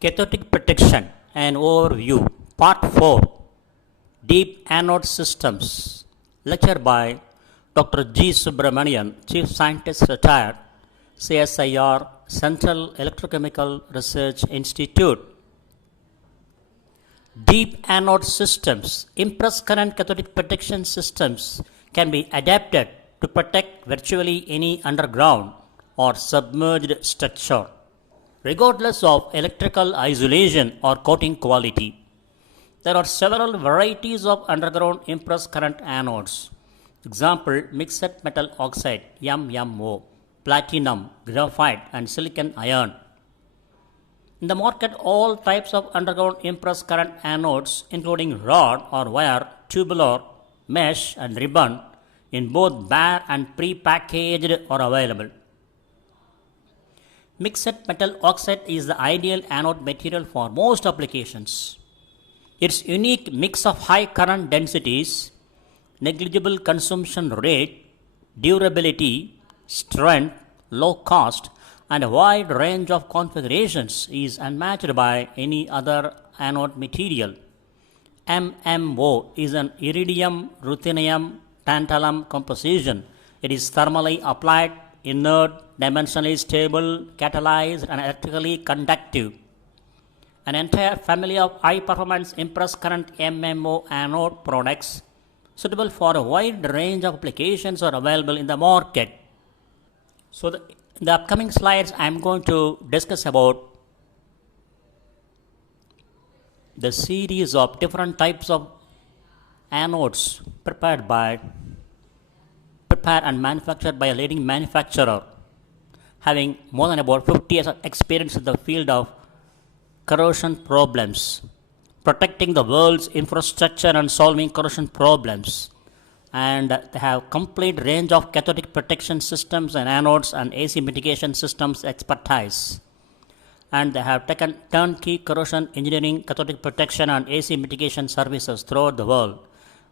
Cathodic protection and overview. Part 4. Deep Anode Systems. Lecture by Dr.G.Subramanian, Chief Scientist Retired, CSIR, Central Electrochemical Research Institute. Deep Anode Systems. Impulse current cathodic protection systems can be adapted to protect virtually any underground or submerged structure, regardless of electrical isolation or coating quality. There are several varieties of underground impulse current anodes. Example, mixed metal oxide, MMO, platinum, graphite and silicon iron. In the market, all types of underground impulse current anodes, including rod or wire, tubular, mesh and ribbon, in both bare and pre-packaged are available. Mixed metal oxide is the ideal anode material for most applications. Its unique mix of high current densities, negligible consumption rate, durability, strength, low cost, and a wide range of configurations is unmatched by any other anode material. MMO is an iridium, ruthenium, tantalum composition. It is thermally applied, inert, dimensionally stable, catalyzed, and electrically conductive. An entire family of high-performance impulse current MMO anode products suitable for a wide range of applications are available in the market. So in the upcoming slides, I am going to discuss about the series of different types of anodes prepared and manufactured by a leading manufacturer having more than about 50 years of experience in the field of corrosion problems, protecting the world's infrastructure and solving corrosion problems. And they have complete range of cathodic protection systems and anodes and AC mitigation systems expertise. And they have taken turnkey corrosion engineering, cathodic protection and AC mitigation services throughout the world.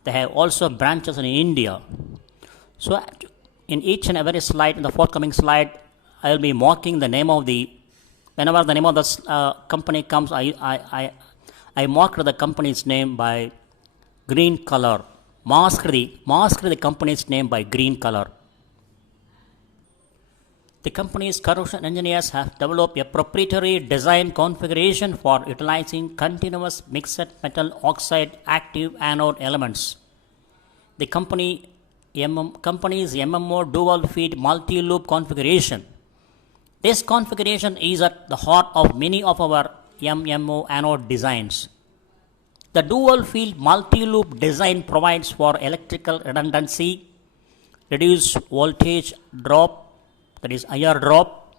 They have also branches in India. So in each and every slide, in the forthcoming slide, I will be marking the name of whenever the name of the company comes, I mark the company's name by green color. Mask the company's name by green color. The company's corrosion engineers have developed a proprietary design configuration for utilizing continuous mixed metal oxide active anode elements. The company's MMO dual feed multi-loop configuration. This configuration is at the heart of many of our MMO anode designs. The dual field multi-loop design provides for electrical redundancy, reduced voltage drop, that is IR drop,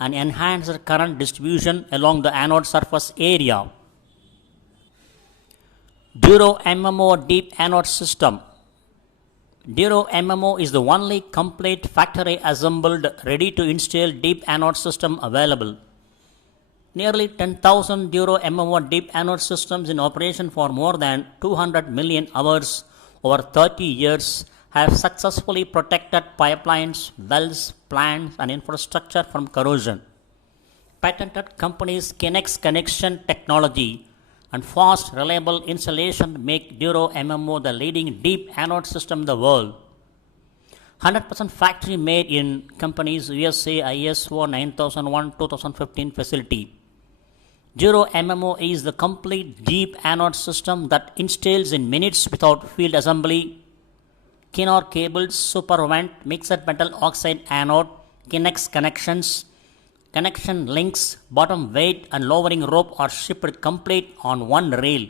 and enhanced current distribution along the anode surface area. Duro MMO Deep Anode System. Duro MMO is the only complete factory assembled, ready to install deep anode system available. Nearly 10,000 Duro MMO deep anode systems in operation for more than 200 million hours over 30 years have successfully protected pipelines, wells, plants, and infrastructure from corrosion. Patented company's Kinex connection technology and fast, reliable installation make Duro MMO the leading deep anode system in the world. 100% factory made in company's USA ISO 9001-2015 facility. Duro MMO is the complete deep anode system that installs in minutes without field assembly. Kinar cables, super vent, mixed metal oxide anode, Kinex connections, connection links, bottom weight and lowering rope are shipped complete on one rail,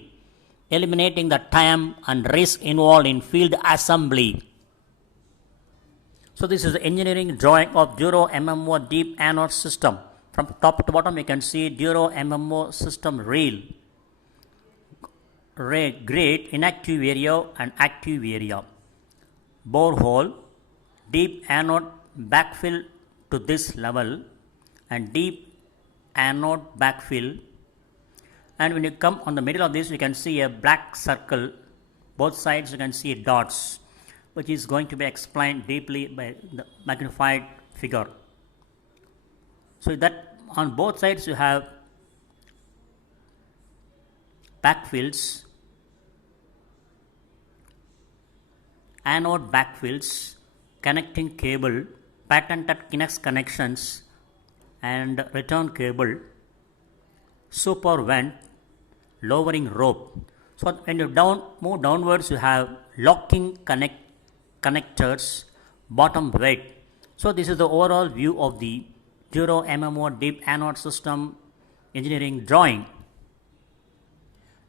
eliminating the time and risk involved in field assembly. So this is the engineering drawing of Duro MMO deep anode system. From top to bottom you can see Duro MMO system rail, grade, inactive area and active area, borehole, deep anode backfill to this level and deep anode backfill. And when you come on the middle of this, you can see a black circle. Both sides you can see dots, which is going to be explained deeply by the magnified figure. So that on both sides you have backfields, anode backfields, connecting cable, patented Kinex connections and return cable, super vent, lowering rope. So when you move downwards, you have locking connectors, bottom weight. So this is the overall view of the Duro MMO deep anode system engineering drawing.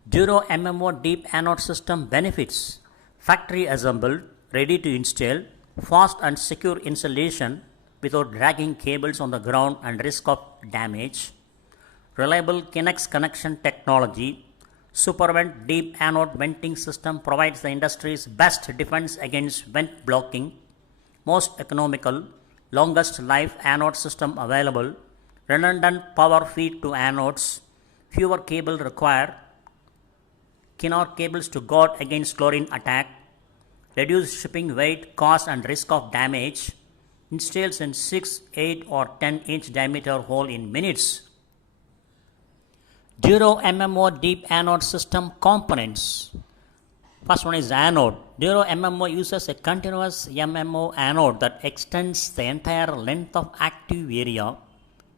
Duro MMO deep anode system benefits: factory assembled, ready to install, fast and secure installation without dragging cables on the ground and risk of damage, reliable Kinex connection technology. Supervent deep anode venting system provides the industry's best defense against vent blocking, most economical, longest life anode system available, redundant power feed to anodes, fewer cable required, Kinor cables to guard against chlorine attack, reduce shipping weight, cost and risk of damage, installs in 6, 8 or 10 inch diameter hole in minutes. Duro MMO deep anode system components. First one is anode. Duro MMO uses a continuous MMO anode that extends the entire length of active area,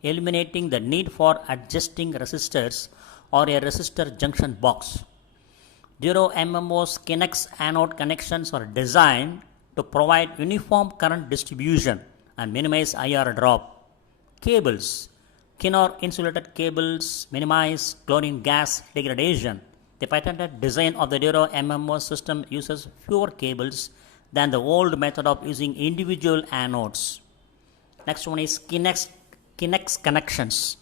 eliminating the need for adjusting resistors or a resistor junction box. Duro MMO's Kinex anode connections are designed to provide uniform current distribution and minimize IR drop. Cables. Kinor insulated cables minimize chlorine gas degradation. The patented design of the Duro MMO system uses fewer cables than the old method of using individual anodes. Next one is Kinex connections.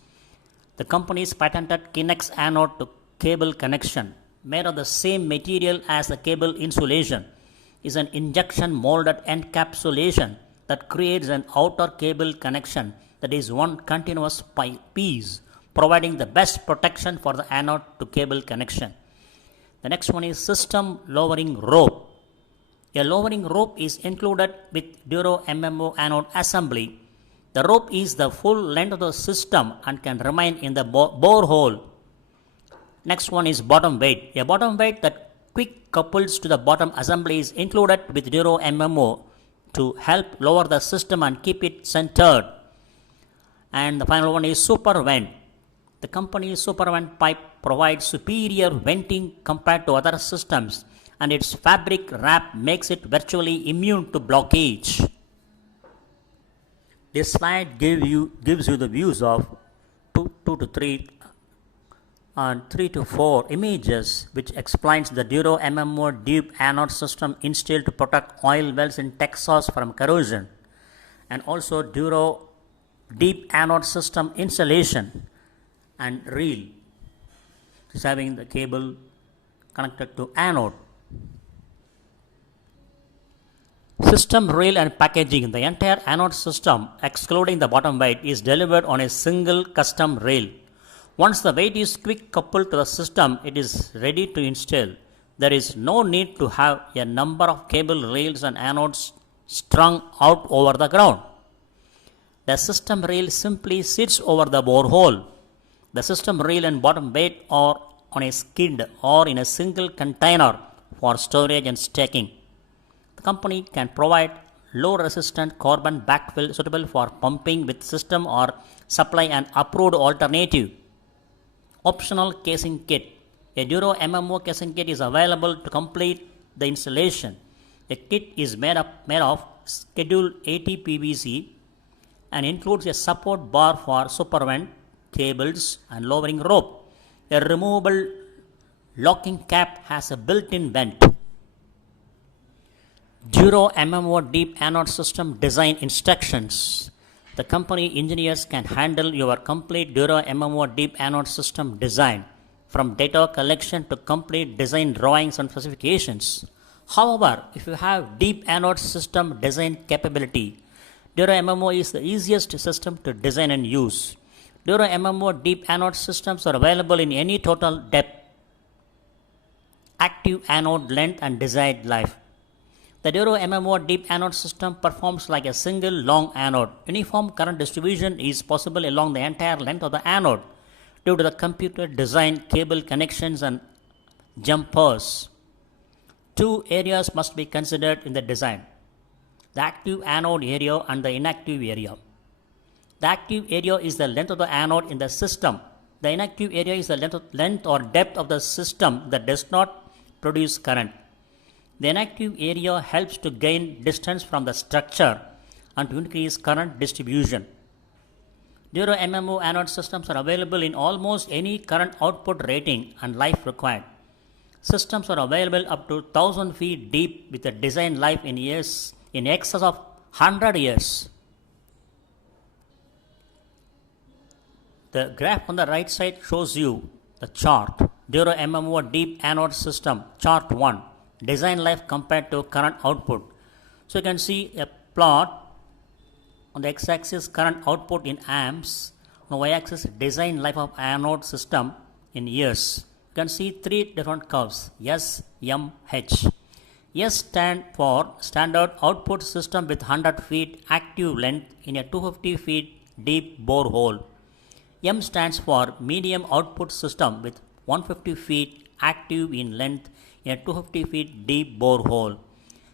The company's patented Kinex anode to cable connection, made of the same material as the cable insulation, is an injection molded encapsulation that creates an outer cable connection that is one continuous piece, providing the best protection for the anode to cable connection. The next one is system lowering rope. A lowering rope is included with Duro MMO anode assembly. The rope is the full length of the system and can remain in the bore hole. Next one is bottom weight. A bottom weight that quick couples to the bottom assembly is included with Duro MMO to help lower the system and keep it centered. And the final one is super vent. The company's super vent pipe provides superior venting compared to other systems, and its fabric wrap makes it virtually immune to blockage. This slide gives you the views of 2 to 3 and 3 to 4 images, which explains the Duro MMO deep anode system installed to protect oil wells in Texas from corrosion, and also Duro deep anode system installation and reel, is having the cable connected to anode. System reel and packaging. The entire anode system, excluding the bottom weight, is delivered on a single custom rail. Once the weight is quick coupled to the system, it is ready to install. There is no need to have a number of cable rails and anodes strung out over the ground. The system rail simply sits over the borehole. The system rail and bottom weight are on a skid or in a single container for storage and stacking. The company can provide low resistant carbon backfill suitable for pumping with system or supply an approved alternative. Optional casing kit. A Duro MMO casing kit is available to complete the installation. The kit is made of Schedule 80 PVC and includes a support bar for supervent, cables and lowering rope. A removable locking cap has a built-in vent. Duro MMO deep anode system design instructions. The company engineers can handle your complete Duro MMO deep anode system design, from data collection to complete design drawings and specifications. However, if you have deep anode system design capability, Duro MMO is the easiest system to design and use. Duro MMO deep anode systems are available in any total depth, active anode length and desired life. The Duro MMO deep anode system performs like a single long anode. Uniform current distribution is possible along the entire length of the anode due to the computer designed cable connections and jumpers. Two areas must be considered in the design: the active anode area and the inactive area. The active area is the length of the anode in the system. The inactive area is the length or depth of the system that does not produce current. The inactive area helps to gain distance from the structure and to increase current distribution. Duro MMO anode systems are available in almost any current output rating and life required. Systems are available up to 1000 feet deep with a design life in years in excess of 100 years. The graph on the right side shows you the chart. Duro MMO deep anode system, chart 1, design life compared to current output. So you can see a plot on the x-axis current output in amps, on the y-axis design life of anode system in years. You can see three different curves: S, M, H. S stand for standard output system with 100 feet active length in a 250 feet deep borehole. M stands for medium output system with 150 feet active in length in a 250 feet deep borehole.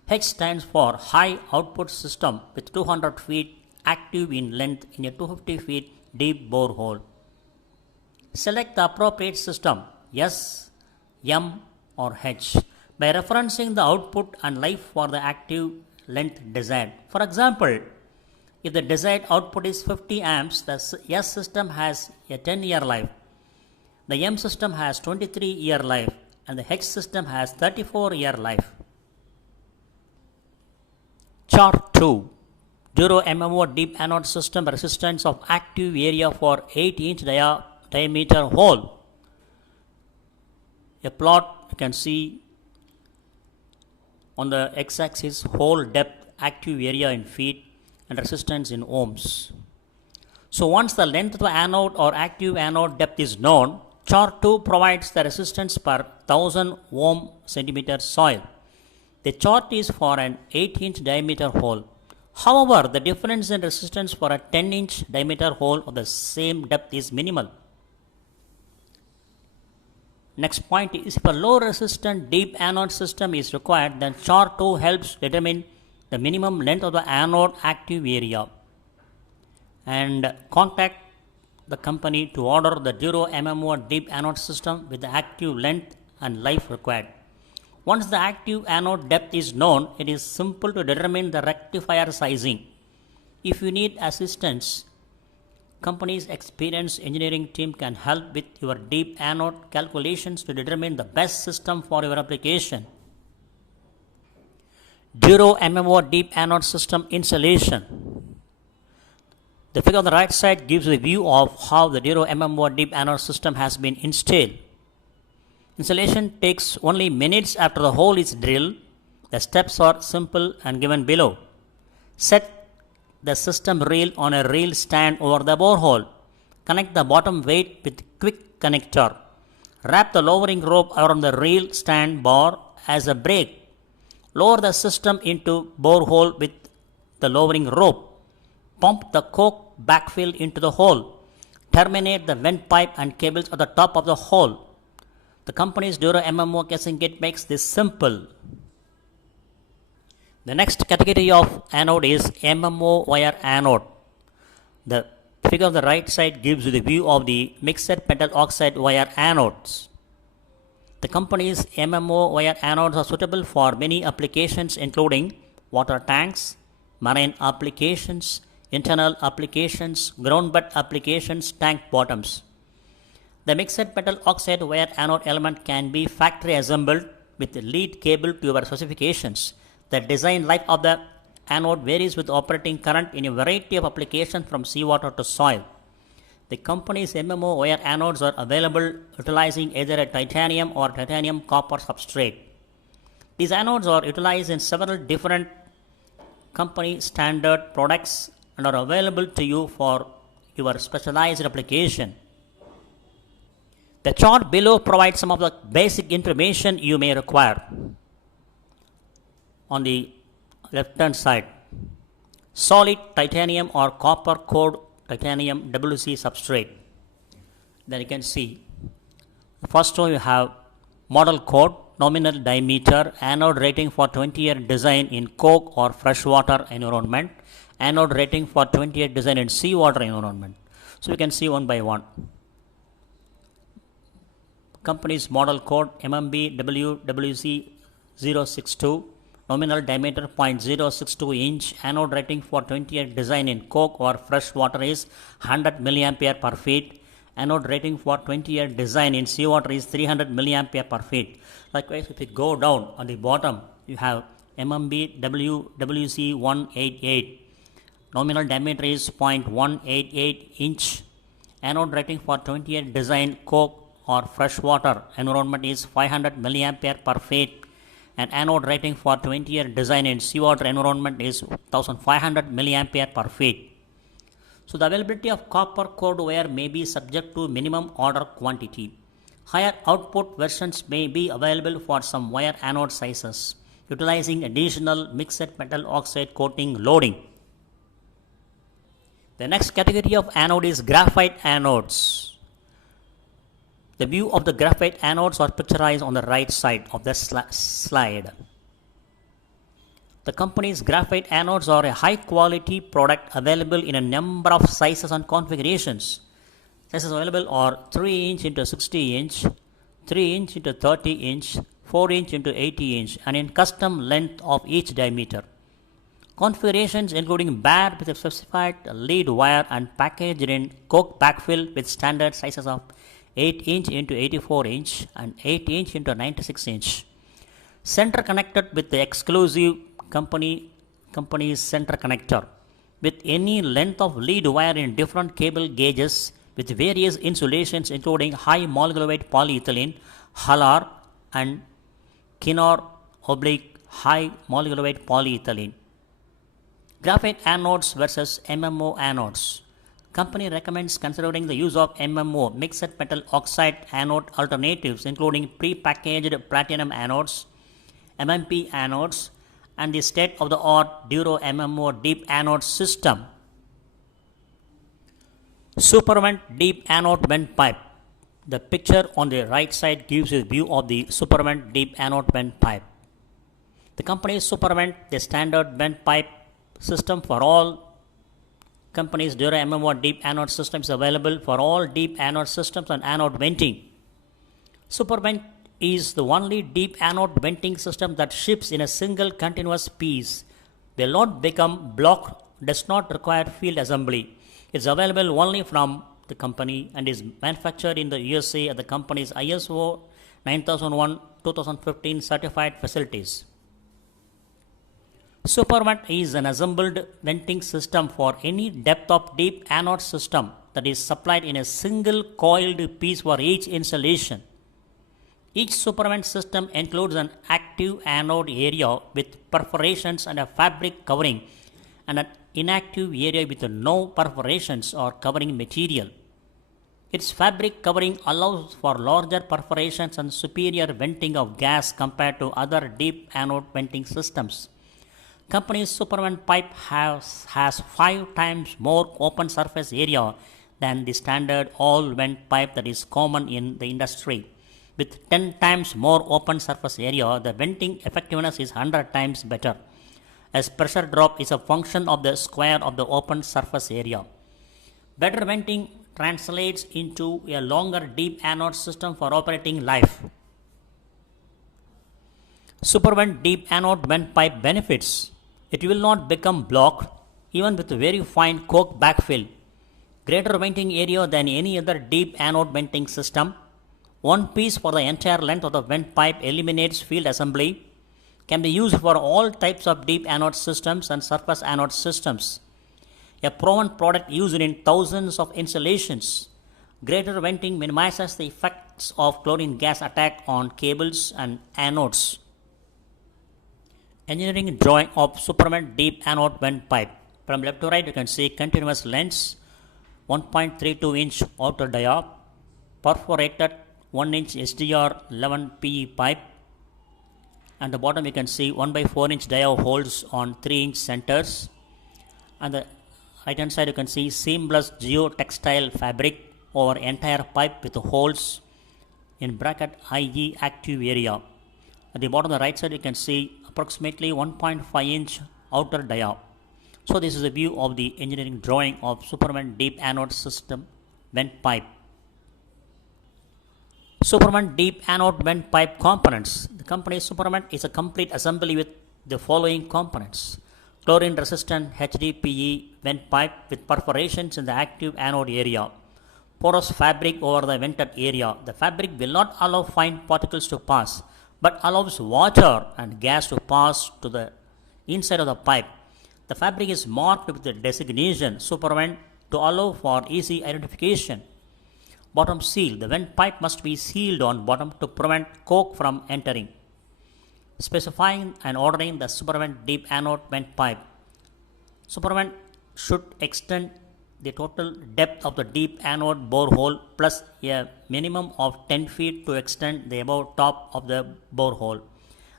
H stands for high output system with 200 feet active in length in a 250 feet deep borehole. Select the appropriate system, S, M or H, by referencing the output and life for the active length desired. For example, if the desired output is 50 amps, the S system has a 10-year life, the M system has 23-year life, and the H system has 34-year life. Chart 2. Duro MMO deep anode system resistance of active area for 8-inch diameter hole. A plot you can see on the x-axis hole depth, active area in feet, and resistance in ohms. So once the length of the anode or active anode depth is known, chart 2 provides the resistance per 1000 ohm centimeter soil. The chart is for an 8-inch diameter hole. However, the difference in resistance for a 10-inch diameter hole of the same depth is minimal. Next point is, if a low resistant deep anode system is required, then chart 2 helps determine the minimum length of the anode active area. And contact the company to order the Duro MMO deep anode system with the active length and life required. Once the active anode depth is known, it is simple to determine the rectifier sizing. If you need assistance, company's experienced engineering team can help with your deep anode calculations to determine the best system for your application. Duro MMO deep anode system installation. The figure on the right side gives a view of how the Duro MMO deep anode system has been installed. Installation takes only minutes after the hole is drilled. The steps are simple and given below. Set the system reel on a reel stand over the borehole. Connect the bottom weight with quick connector. Wrap the lowering rope around the reel stand bar as a brake. Lower the system into borehole with the lowering rope. Pump the coke backfill into the hole. Terminate the vent pipe and cables at the top of the hole. The company's Duro MMO casing kit makes this simple. The next category of anode is MMO wire anode. The figure on the right side gives you the view of the mixed metal oxide wire anodes. The company's MMO wire anodes are suitable for many applications including water tanks, marine applications, internal applications, ground bed applications, tank bottoms. The mixed metal oxide wire anode element can be factory assembled with lead cable to your specifications. The design life of the anode varies with operating current in a variety of applications from seawater to soil. The company's MMO wire anodes are available utilizing either a titanium or titanium copper substrate. These anodes are utilized in several different company standard products and are available to you for your specialized application. The chart below provides some of the basic information you may require. On the left-hand side, solid titanium or copper core titanium WC substrate. Then you can see the first row you have Model code, nominal diameter, anode rating for 20-year design in coke or freshwater environment, anode rating for 20-year design in seawater environment. So we can see one by one. Company's model code MMB WWC062, nominal diameter 0.062 inch, anode rating for 20-year design in coke or freshwater is 100 milliampere per feet. Anode rating for 20-year design in seawater is 300 milliampere per feet. Likewise, if you go down on the bottom, you have MMB WWC188. Nominal diameter is 0.188 inch. Anode rating for 20-year design coke or freshwater environment is 500 milliampere per feet. And anode rating for 20-year design in seawater environment is 1500 milliampere per feet. So the availability of copper core wire may be subject to minimum order quantity. Higher output versions may be available for some wire anode sizes, utilizing additional mixed metal oxide coating loading. The next category of anode is graphite anodes. The view of the graphite anodes are picturized on the right side of the slide. The company's graphite anodes are a high quality product available in a number of sizes and configurations. Sizes available are 3 inch into 60 inch, 3 inch into 30 inch, 4 inch into 80 inch, and in custom length of each diameter. Configurations including bare with a specified lead wire and packaged in coke backfill with standard sizes of 8 inch into 84 inch and 8 inch into 96 inch. Center connected with the exclusive company's center connector with any length of lead wire in different cable gauges with various insulations including high molecular weight polyethylene, halar and Kinor/high molecular weight polyethylene. Graphite anodes versus MMO anodes. Company recommends considering the use of MMO, mixed metal oxide anode alternatives including pre-packaged platinum anodes, MMP anodes, and the state-of-the-art Duro MMO deep anode system. Supervent deep anode vent pipe. The picture on the right side gives a view of the Supervent deep anode vent pipe. The company's Supervent, the standard vent pipe system for all companies' Duro MMO deep anode system is available for all deep anode systems and anode venting. Supervent is the only deep anode venting system that ships in a single continuous piece, will not become blocked, does not require field assembly. It is available only from the company and is manufactured in the USA at the company's ISO 9001-2015 certified facilities. Supervent is an assembled venting system for any depth of deep anode system that is supplied in a single coiled piece for each installation. Each Supervent system includes an active anode area with perforations and a fabric covering and an inactive area with no perforations or covering material. Its fabric covering allows for larger perforations and superior venting of gas compared to other deep anode venting systems. Company's Supervent pipe has 5 times more open surface area than the standard all vent pipe that is common in the industry. With 10 times more open surface area, the venting effectiveness is 100 times better, as pressure drop is a function of the square of the open surface area. Better venting translates into a longer deep anode system for operating life. Supervent deep anode vent pipe benefits. It will not become blocked even with very fine coke backfill. Greater venting area than any other deep anode venting system. One piece for the entire length of the vent pipe eliminates field assembly. Can be used for all types of deep anode systems and surface anode systems. A proven product used in thousands of installations. Greater venting minimizes the effects of chlorine gas attack on cables and anodes. Engineering drawing of Supervent deep anode vent pipe. From left to right you can see continuous lengths, 1.32 inch outer dia, perforated 1 inch SDR 11 PE pipe, and the bottom you can see 1/4 inch dia holes on 3 inch centers, and the right hand side you can see seamless geotextile fabric over entire pipe with holes in bracket IE active area. At the bottom of the right side, you can see approximately 1.5 inch outer dia. So this is a view of the engineering drawing of Superman deep anode system vent pipe. Superman deep anode vent pipe components. The company Superman is a complete assembly with the following components: chlorine resistant HDPE vent pipe with perforations in the active anode area, porous fabric over the vented area. The fabric will not allow fine particles to pass, but allows water and gas to pass to the inside of the pipe. The fabric is marked with the designation Superman to allow for easy identification. Bottom seal. The vent pipe must be sealed on bottom to prevent coke from entering. Specifying and ordering the Superman deep anode vent pipe. Superman should extend the total depth of the deep anode borehole plus a minimum of 10 feet to extend the above top of the borehole.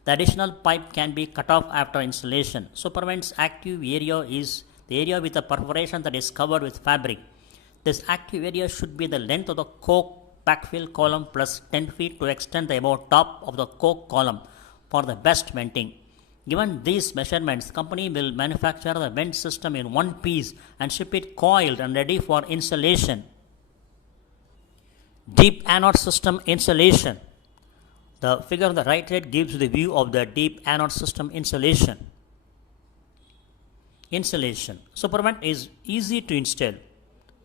The additional pipe can be cut off after installation. Superman's active area is the area with a perforation that is covered with fabric. This active area should be the length of the coke backfill column plus 10 feet to extend the above top of the coke column for the best venting. Given these measurements, the company will manufacture the vent system in one piece and ship it coiled and ready for installation. Deep anode system installation. The figure on the right side gives the view of the deep anode system installation. Installation. Superman is easy to install.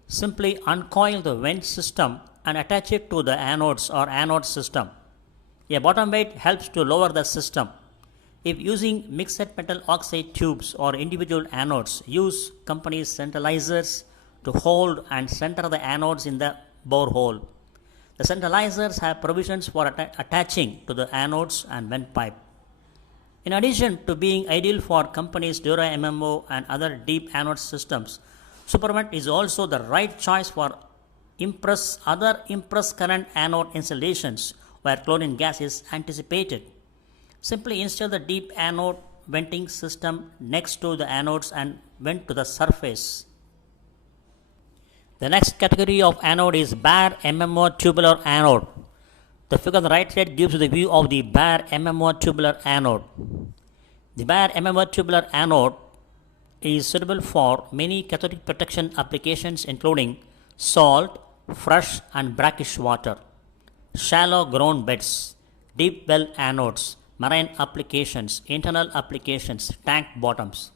Simply uncoil the vent system and attach it to the anodes or anode system. A bottom weight helps to lower the system. If using mixed metal oxide tubes or individual anodes, use company's centralizers to hold and center the anodes in the borehole. The centralizers have provisions for attaching to the anodes and vent pipe. In addition to being ideal for companies' Dura MMO and other deep anode systems, Superman is also the right choice for other impress current anode installations where chlorine gas is anticipated. Simply install the deep anode venting system next to the anodes and vent to the surface. The next category of anode is bare MMO tubular anode. The figure on the right side gives the view of the bare MMO tubular anode. The bare MMO tubular anode is suitable for many cathodic protection applications including salt, fresh and brackish water, shallow ground beds, deep well anodes, marine applications, internal applications, tank bottoms.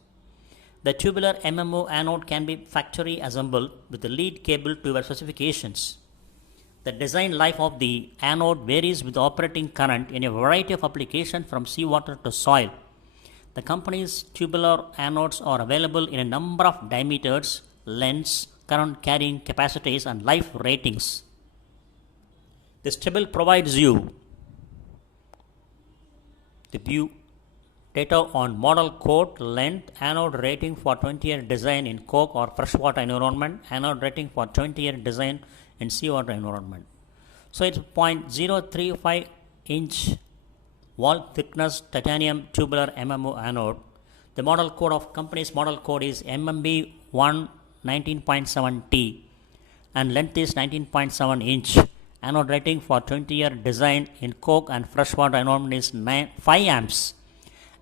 The tubular MMO anode can be factory assembled with the lead cable to your specifications. The design life of the anode varies with operating current in a variety of applications from seawater to soil. The company's tubular anodes are available in a number of diameters, lengths, current carrying capacities and life ratings. This table provides you the view data on model code, length, anode rating for 20-year design in coke or freshwater environment, anode rating for 20-year design in seawater environment. So it's 0.035 inch wall thickness titanium tubular MMO anode. The model code of company's model code is MMB1 19.7T and length is 19.7 inch. Anode rating for 20-year design in coke and freshwater environment is 5 amps.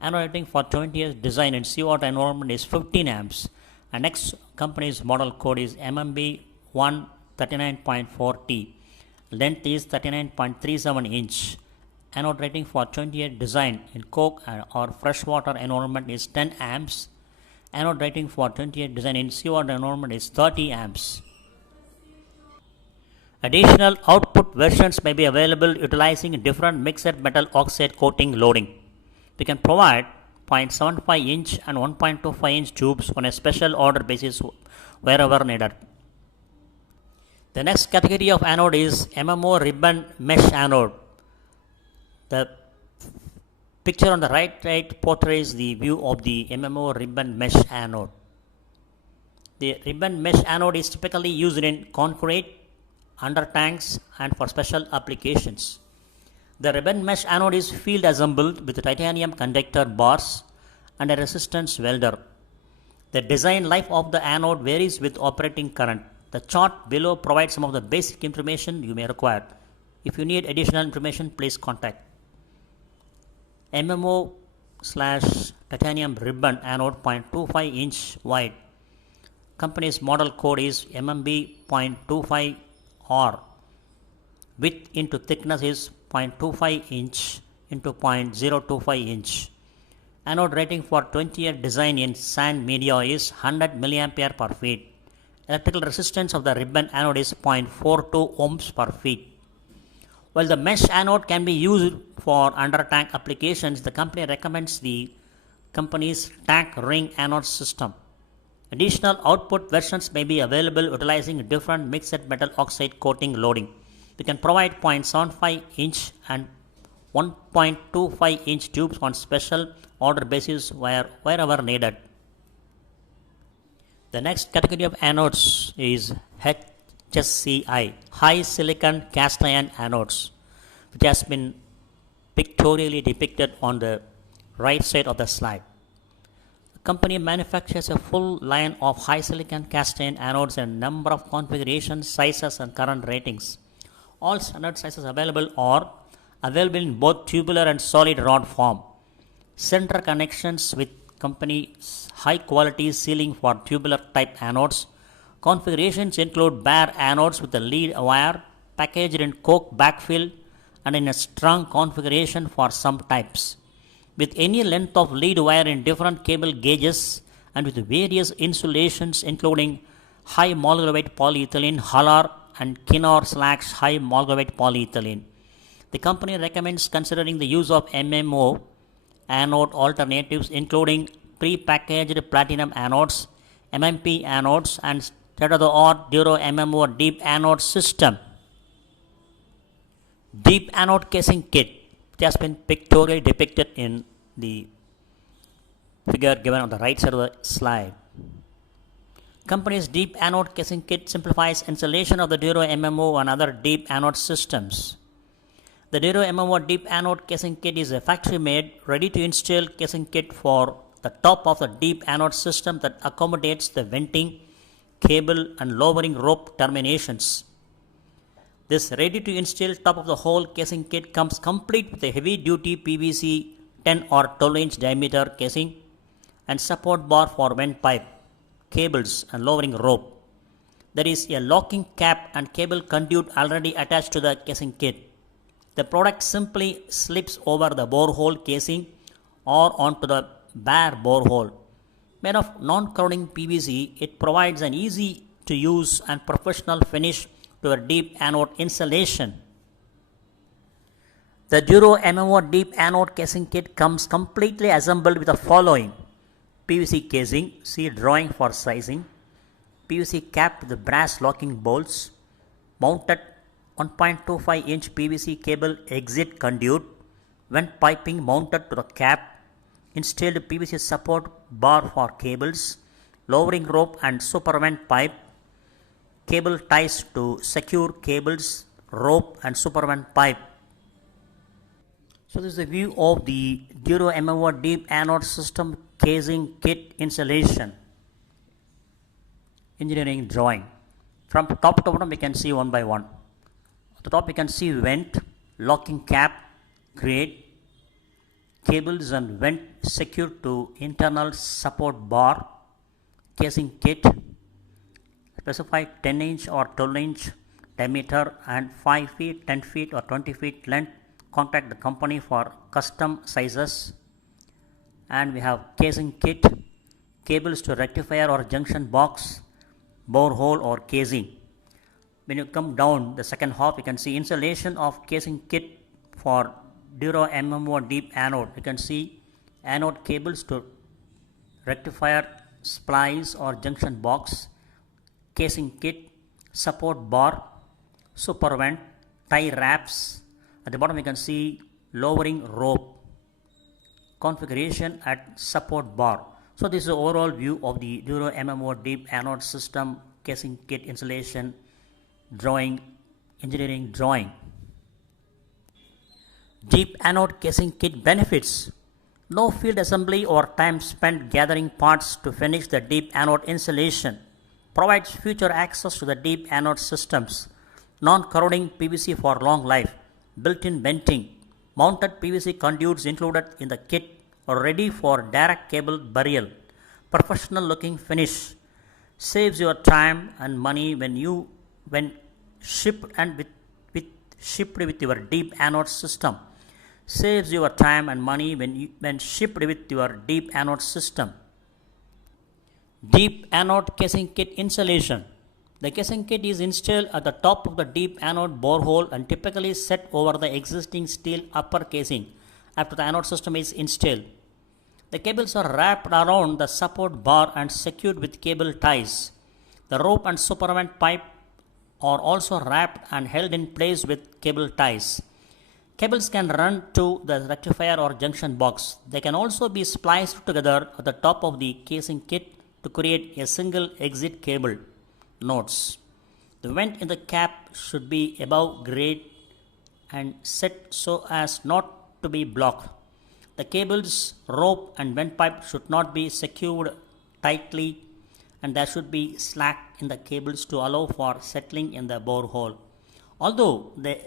Anode rating for 20 years design in seawater environment is 15 amps. And next company's model code is MMB1 39.4T. Length is 39.37 inch. Anode rating for 20-year design in coke or freshwater environment is 10 amps. Anode rating for 20-year design in seawater environment is 30 amps. Additional output versions may be available utilizing different mixed metal oxide coating loading. We can provide 0.75 inch and 1.25 inch tubes on a special order basis wherever needed. The next category of anode is MMO ribbon mesh anode. The picture on the right side portrays the view of the MMO ribbon mesh anode. The ribbon mesh anode is typically used in concrete, under tanks and for special applications. The ribbon mesh anode is field assembled with titanium conductor bars and a resistance welder. The design life of the anode varies with operating current. The chart below provides some of the basic information you may require. If you need additional information, please contact. MMO/titanium ribbon anode 0.25 inch wide. Company's model code is MMB.25R. Width into thickness is 0.25 inch into 0.025 inch. Anode rating for 20-year design in sand media is 100 mA per feet. Electrical resistance of the ribbon anode is 0.42 ohms per feet. While the mesh anode can be used for under tank applications, the company recommends the company's tank ring anode system. Additional output versions may be available utilizing different mixed metal oxide coating loading. We can provide 0.75 inch and 1.25 inch tubes on special order basis wherever needed. The next category of anodes is HSCI, high silicon cast iron anodes, which has been pictorially depicted on the right side of the slide. The company manufactures a full line of high silicon cast iron anodes in a number of configurations, sizes and current ratings. All standard sizes available are available in both tubular and solid rod form. Center connections with company's high quality sealing for tubular type anodes. Configurations include bare anodes with a lead wire packaged in coke backfill and in a strung configuration for some types, with any length of lead wire in different cable gauges and with various insulations including high molecular weight polyethylene, Halar and Kinor/high molecular weight polyethylene. The company recommends considering the use of MMO anode alternatives including pre-packaged platinum anodes, MMP anodes and state-of-the-art Duro MMO deep anode system. Deep anode casing kit, which has been pictorially depicted in the figure given on the right side of the slide. Company's deep anode casing kit simplifies installation of the Duro MMO and other deep anode systems. The Duro MMO deep anode casing kit is a factory-made, ready-to-install casing kit for the top of the deep anode system that accommodates the venting, cable and lowering rope terminations. This ready-to-install top-of-the-hole casing kit comes complete with a heavy-duty PVC 10 or 12-inch diameter casing and support bar for vent pipe, cables and lowering rope. There is a locking cap and cable conduit already attached to the casing kit. The product simply slips over the borehole casing or onto the bare borehole. Made of non-corroding PVC, it provides an easy-to-use and professional finish to a deep anode installation. The Duro MMO deep anode casing kit comes completely assembled with the following: PVC casing, see drawing for sizing, PVC cap with the brass locking bolts, mounted 1.25 inch PVC cable exit conduit, vent piping mounted to the cap, installed PVC support bar for cables, lowering rope and super vent pipe, cable ties to secure cables, rope and super vent pipe. So this is a view of the Duro MMO deep anode system casing kit installation. Engineering drawing. From top to bottom we can see one by one. At the top we can see vent, locking cap, grate, cables and vent secured to internal support bar, casing kit, specified 10 inch or 12 inch diameter and 5 feet, 10 feet or 20 feet length. Contact the company for custom sizes. And we have casing kit, cables to rectifier or junction box, borehole or casing. When you come down the second half, you can see installation of casing kit for Duro MMO deep anode. You can see anode cables to rectifier, splice or junction box, casing kit, support bar, super vent, tie wraps. At the bottom you can see lowering rope, configuration at support bar. So this is the overall view of the Duro MMO deep anode system casing kit installation drawing, engineering drawing. Deep anode casing kit benefits: no field assembly or time spent gathering parts to finish the deep anode installation. Provides future access to the deep anode systems. non-corroding PVC for long life, built-in venting, mounted PVC conduits included in the kit are ready for direct cable burial, professional looking finish, saves your time and money when shipped and with shipped with your deep anode system. Saves your time and money when shipped with your deep anode system. Deep anode casing kit installation. The casing kit is installed at the top of the deep anode borehole and typically set over the existing steel upper casing after the anode system is installed. The cables are wrapped around the support bar and secured with cable ties. The rope and supervent pipe are also wrapped and held in place with cable ties. Cables can run to the rectifier or junction box. They can also be spliced together at the top of the casing kit to create a single exit cable. Notes: the vent in the cap should be above grade and set so as not to be blocked. The cables, rope and vent pipe should not be secured tightly, and there should be slack in the cables to allow for settling in the borehole. Although the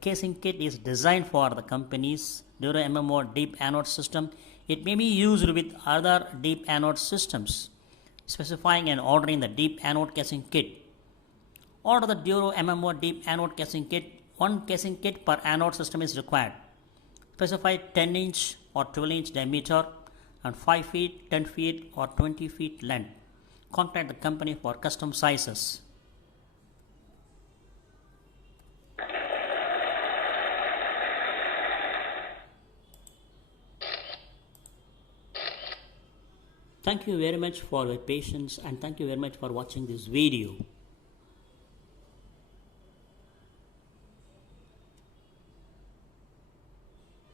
casing kit is designed for the company's Duro MMO deep anode system, it may be used with other deep anode systems. Specifying and ordering the deep anode casing kit. Order the Duro MMO deep anode casing kit. One casing kit per anode system is required. Specify 10-inch or 12-inch diameter and 5 feet, 10 feet or 20 feet length. Contact the company for custom sizes. Thank you very much for your patience and thank you very much for watching this video.